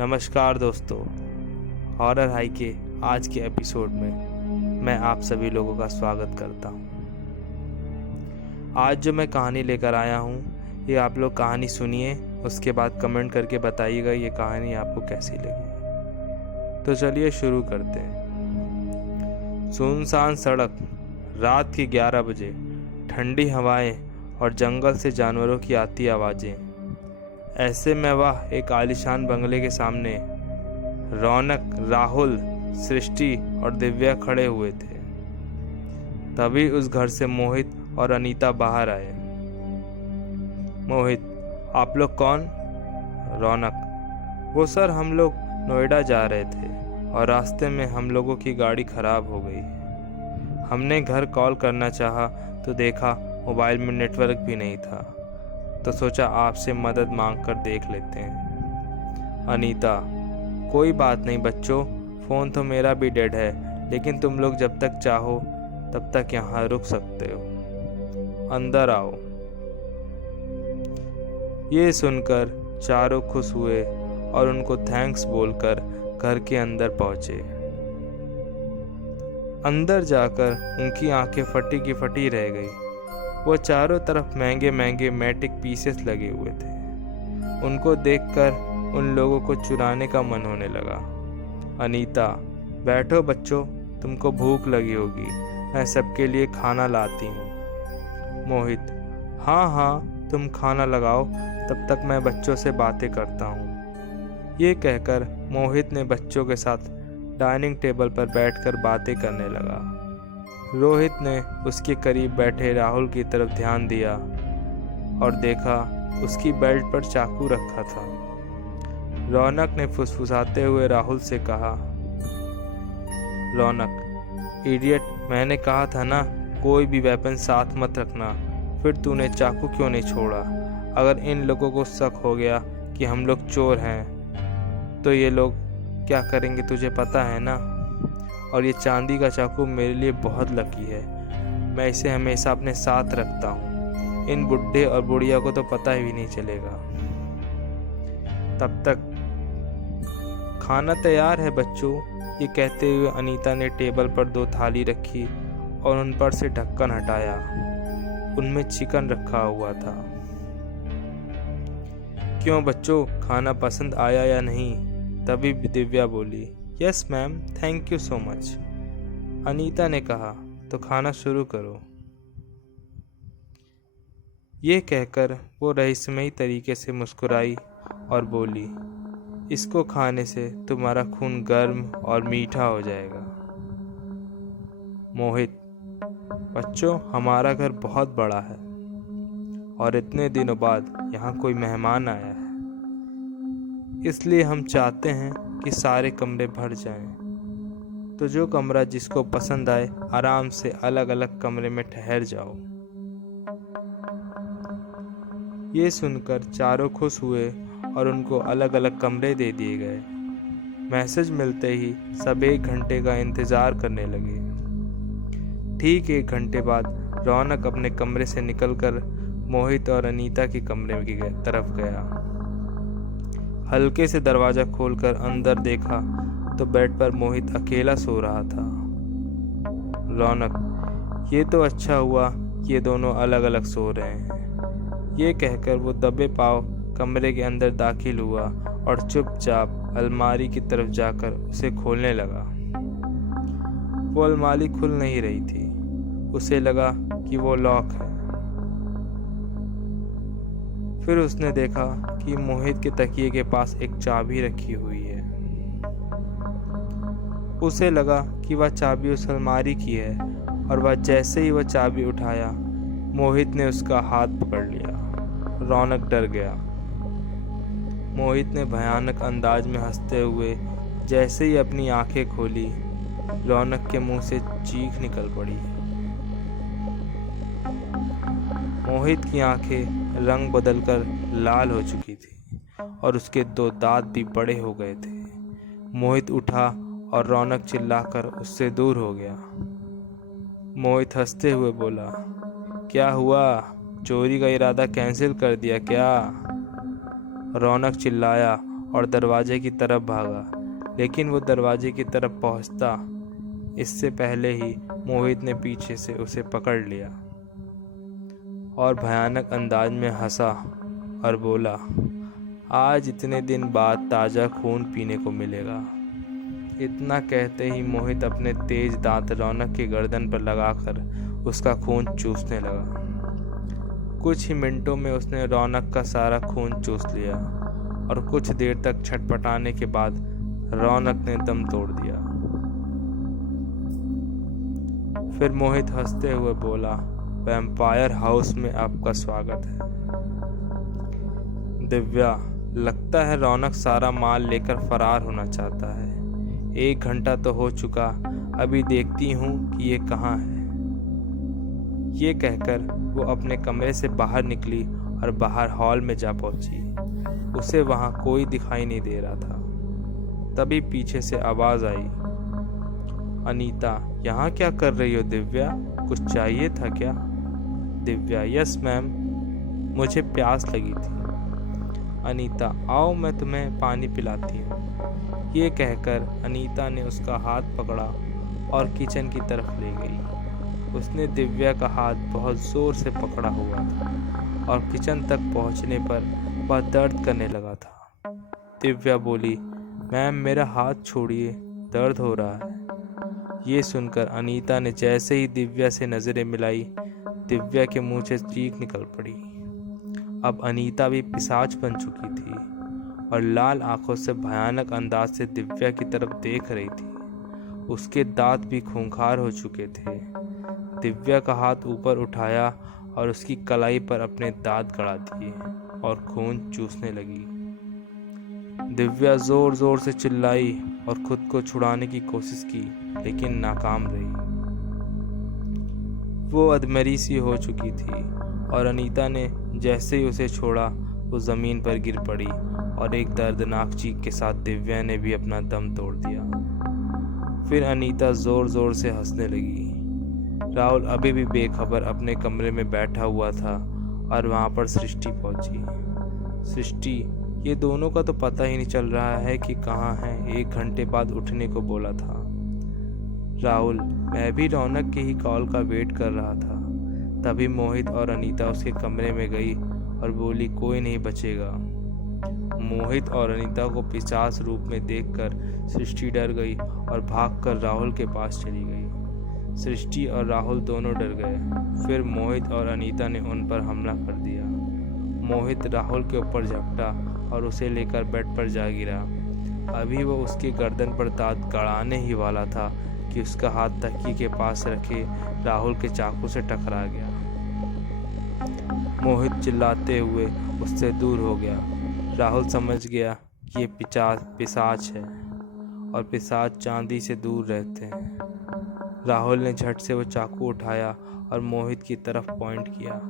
नमस्कार दोस्तों, horror high के आज के एपिसोड में मैं आप सभी लोगों का स्वागत करता हूं। आज जो मैं कहानी लेकर आया हूं, ये आप लोग कहानी सुनिए, उसके बाद कमेंट करके बताइएगा ये कहानी आपको कैसी लगी। तो चलिए शुरू करते हैं। सुनसान सड़क, रात के 11 बजे, ठंडी हवाएं और जंगल से जानवरों की आती आवाज़ें। ऐसे में वह एक आलीशान बंगले के सामने रौनक, राहुल, सृष्टि और दिव्या खड़े हुए थे। तभी उस घर से मोहित और अनीता बाहर आए। मोहित, आप लोग कौन? रौनक, वो सर हम लोग नोएडा जा रहे थे और रास्ते में हम लोगों की गाड़ी खराब हो गई। हमने घर कॉल करना चाहा तो देखा मोबाइल में नेटवर्क भी नहीं था, तो सोचा आपसे मदद मांग कर देख लेते हैं। अनीता, कोई बात नहीं बच्चों, फ़ोन तो मेरा भी डेड है, लेकिन तुम लोग जब तक चाहो तब तक यहाँ रुक सकते हो। अंदर आओ। ये सुनकर चारों खुश हुए और उनको थैंक्स बोलकर घर के अंदर पहुँचे। अंदर जाकर उनकी आंखें फटी की फटी रह गई। वो चारों तरफ महंगे महंगे मैटिक पीसेस लगे हुए थे। उनको देखकर उन लोगों को चुराने का मन होने लगा। अनीता, बैठो बच्चों, तुमको भूख लगी होगी, मैं सबके लिए खाना लाती हूँ। मोहित, हाँ, तुम खाना लगाओ, तब तक मैं बच्चों से बातें करता हूँ। ये कहकर मोहित ने बच्चों के साथ डाइनिंग टेबल पर बैठकर बातें करने लगा। रोहित ने उसके करीब बैठे राहुल की तरफ ध्यान दिया और देखा उसकी बेल्ट पर चाकू रखा था। रौनक ने फुसफुसाते हुए राहुल से कहा, रौनक, इडियट, मैंने कहा था ना कोई भी वेपन साथ मत रखना, फिर तूने चाकू क्यों नहीं छोड़ा? अगर इन लोगों को शक हो गया कि हम लोग चोर हैं तो ये लोग क्या करेंगे तुझे पता है ना। और ये चांदी का चाकू मेरे लिए बहुत लकी है, मैं इसे हमेशा अपने साथ रखता हूँ। इन बुढ़े और बुढ़िया को तो पता ही नहीं चलेगा। तब तक खाना तैयार है बच्चों। ये कहते हुए अनीता ने टेबल पर 2 थाली रखी और उन पर से ढक्कन हटाया। उनमें चिकन रखा हुआ था। क्यों बच्चों, खाना पसंद आया या नहीं? तभी दिव्या बोली, yes ma'am, thank you so much. Anita ने कहा, तो खाना शुरू करो। ये कहकर वो रहस्यमयी तरीके से मुस्कुराई और बोली, इसको खाने से तुम्हारा खून गर्म और मीठा हो जाएगा। मोहित, बच्चों, हमारा घर बहुत बड़ा है और इतने दिनों बाद यहाँ कोई मेहमान आया है, इसलिए हम चाहते हैं कि सारे कमरे भर जाएं। तो जो कमरा जिसको पसंद आए आराम से अलग अलग कमरे में ठहर जाओ। ये सुनकर चारों खुश हुए और उनको अलग अलग कमरे दे दिए गए। मैसेज मिलते ही सब 1 घंटे का इंतज़ार करने लगे। ठीक 1 घंटे बाद रौनक अपने कमरे से निकलकर मोहित और अनीता के कमरे की तरफ गया। हल्के से दरवाज़ा खोलकर अंदर देखा तो बेड पर मोहित अकेला सो रहा था। रौनक, ये तो अच्छा हुआ कि ये दोनों अलग अलग सो रहे हैं। ये कहकर वो दबे पांव कमरे के अंदर दाखिल हुआ और चुपचाप अलमारी की तरफ जाकर उसे खोलने लगा। वो अलमारी खुल नहीं रही थी। उसे लगा कि वो लॉक है। फिर उसने देखा कि मोहित के तकिए के पास एक चाबी रखी हुई है। उसे लगा कि वह चाबी उस अलमारी की है और वह जैसे ही वह चाबी उठाया, मोहित ने उसका हाथ पकड़ लिया। रौनक डर गया। मोहित ने भयानक अंदाज में हंसते हुए जैसे ही अपनी आंखें खोली, रौनक के मुंह से चीख निकल पड़ी। मोहित की आंखें रंग बदलकर लाल हो चुकी थी और उसके 2 दांत भी बड़े हो गए थे। मोहित उठा और रौनक चिल्लाकर उससे दूर हो गया। मोहित हंसते हुए बोला, क्या हुआ, चोरी का इरादा कैंसिल कर दिया क्या? रौनक चिल्लाया और दरवाजे की तरफ भागा, लेकिन वो दरवाजे की तरफ पहुंचता इससे पहले ही मोहित ने पीछे से उसे पकड़ लिया और भयानक अंदाज में हंसा और बोला, आज इतने दिन बाद ताज़ा खून पीने को मिलेगा। इतना कहते ही मोहित अपने तेज दांत रौनक की गर्दन पर लगाकर उसका खून चूसने लगा। कुछ ही मिनटों में उसने रौनक का सारा खून चूस लिया और कुछ देर तक छटपटाने के बाद रौनक ने दम तोड़ दिया। फिर मोहित हंसते हुए बोला, वैम्पायर हाउस में आपका स्वागत है। दिव्या, लगता है रौनक सारा माल लेकर फरार होना चाहता है। 1 घंटा तो हो चुका, अभी देखती हूँ कि ये कहाँ है। ये कहकर वो अपने कमरे से बाहर निकली और बाहर हॉल में जा पहुंची। उसे वहां कोई दिखाई नहीं दे रहा था। तभी पीछे से आवाज आई, अनीता, यहाँ क्या कर रही हो दिव्या? कुछ चाहिए था क्या? दिव्या, यस मैम, मुझे प्यास लगी थी। अनीता, आओ मैं तुम्हें पानी पिलाती हूँ। ये कहकर अनीता ने उसका हाथ पकड़ा और किचन की तरफ ले गई। उसने दिव्या का हाथ बहुत ज़ोर से पकड़ा हुआ था और किचन तक पहुँचने पर वह दर्द करने लगा था। दिव्या बोली, मैम मेरा हाथ छोड़िए, दर्द हो रहा है। ये सुनकर अनीता ने जैसे ही दिव्या से नज़रें मिलाई, दिव्या के मुंह से चीख निकल पड़ी। अब अनीता भी पिशाच बन चुकी थी और लाल आंखों से भयानक अंदाज से दिव्या की तरफ देख रही थी। उसके दांत भी खूंखार हो चुके थे। दिव्या का हाथ ऊपर उठाया और उसकी कलाई पर अपने दांत गड़ा दिए और खून चूसने लगी। दिव्या जोर जोर से चिल्लाई और खुद को छुड़ाने की कोशिश की, लेकिन नाकाम रही। वो अधमरी सी हो चुकी थी और अनीता ने जैसे ही उसे छोड़ा वो ज़मीन पर गिर पड़ी और एक दर्दनाक चीख के साथ दिव्या ने भी अपना दम तोड़ दिया। फिर अनीता ज़ोर ज़ोर से हंसने लगी। राहुल अभी भी बेखबर अपने कमरे में बैठा हुआ था और वहाँ पर सृष्टि पहुंची। सृष्टि, ये दोनों का तो पता ही नहीं चल रहा है कि कहाँ है। 1 घंटे बाद उठने को बोला था। राहुल, मैं भी रौनक के ही कॉल का वेट कर रहा था। तभी मोहित और अनीता उसके कमरे में गई और बोली, कोई नहीं बचेगा। मोहित और अनीता को पिशाच रूप में देखकर सृष्टि डर गई और भागकर राहुल के पास चली गई। सृष्टि और राहुल दोनों डर गए। फिर मोहित और अनीता ने उन पर हमला कर दिया। मोहित राहुल के ऊपर झपटा और उसे लेकर बेड पर जा गिरा। अभी वो उसकी गर्दन पर दांत गड़ाने ही वाला था कि उसका हाथ तकिए के पास रखे राहुल के चाकू से टकरा गया। मोहित चिल्लाते हुए उससे दूर हो गया। राहुल समझ गया कि ये पिशाच है और पिशाच चांदी से दूर रहते हैं। राहुल ने झट से वो चाकू उठाया और मोहित की तरफ पॉइंट किया।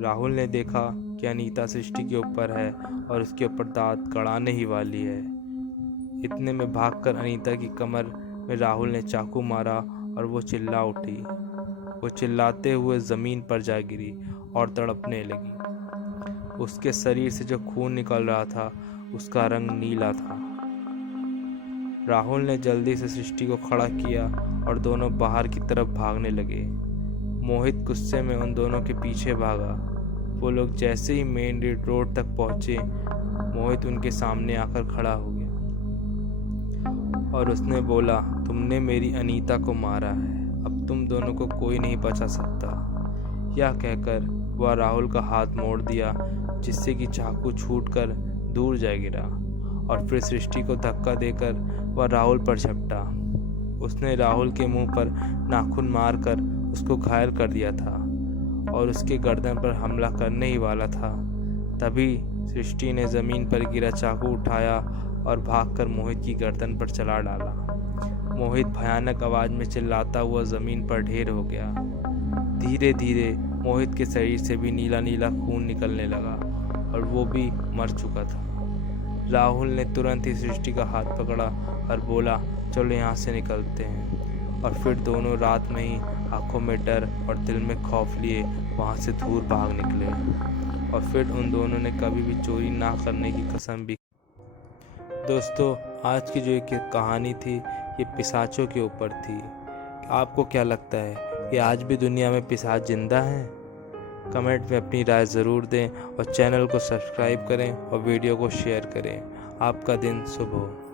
राहुल ने देखा कि अनीता सृष्टि के ऊपर है और उसके ऊपर दांत गड़ाने ही वाली है। इतने में भागकर अनीता की कमर में राहुल ने चाकू मारा और वो चिल्ला उठी। वो चिल्लाते हुए ज़मीन पर जा गिरी और तड़पने लगी। उसके शरीर से जो खून निकल रहा था उसका रंग नीला था। राहुल ने जल्दी से सृष्टि को खड़ा किया और दोनों बाहर की तरफ भागने लगे। मोहित गुस्से में उन दोनों के पीछे भागा। वो लोग जैसे ही मेन रोड तक पहुंचे, मोहित उनके सामने आकर खड़ा हो गया और उसने बोला, तुमने मेरी अनीता को मारा है, अब तुम दोनों को कोई नहीं बचा सकता। यह कहकर वह राहुल का हाथ मोड़ दिया, जिससे कि चाकू छूटकर दूर जा गिरा और फिर सृष्टि को धक्का देकर वह राहुल पर झपटा। उसने राहुल के मुंह पर नाखून मारकर उसको घायल कर दिया था और उसके गर्दन पर हमला करने ही वाला था। तभी सृष्टि ने ज़मीन पर गिरा चाकू उठाया और भागकर मोहित की गर्दन पर चला डाला। मोहित भयानक आवाज़ में चिल्लाता हुआ ज़मीन पर ढेर हो गया। धीरे धीरे मोहित के शरीर से भी नीला नीला खून निकलने लगा और वो भी मर चुका था। राहुल ने तुरंत ही सृष्टि का हाथ पकड़ा और बोला, चलो यहाँ से निकलते हैं। और फिर दोनों रात में ही आंखों में डर और दिल में खौफ लिए वहाँ से दूर भाग निकले। और फिर उन दोनों ने कभी भी चोरी ना करने की कसम भी। दोस्तों, आज की जो एक कहानी थी ये पिशाचों के ऊपर थी। आपको क्या लगता है कि आज भी दुनिया में पिशाच जिंदा हैं? कमेंट में अपनी राय ज़रूर दें और चैनल को सब्सक्राइब करें और वीडियो को शेयर करें। आपका दिन शुभ हो।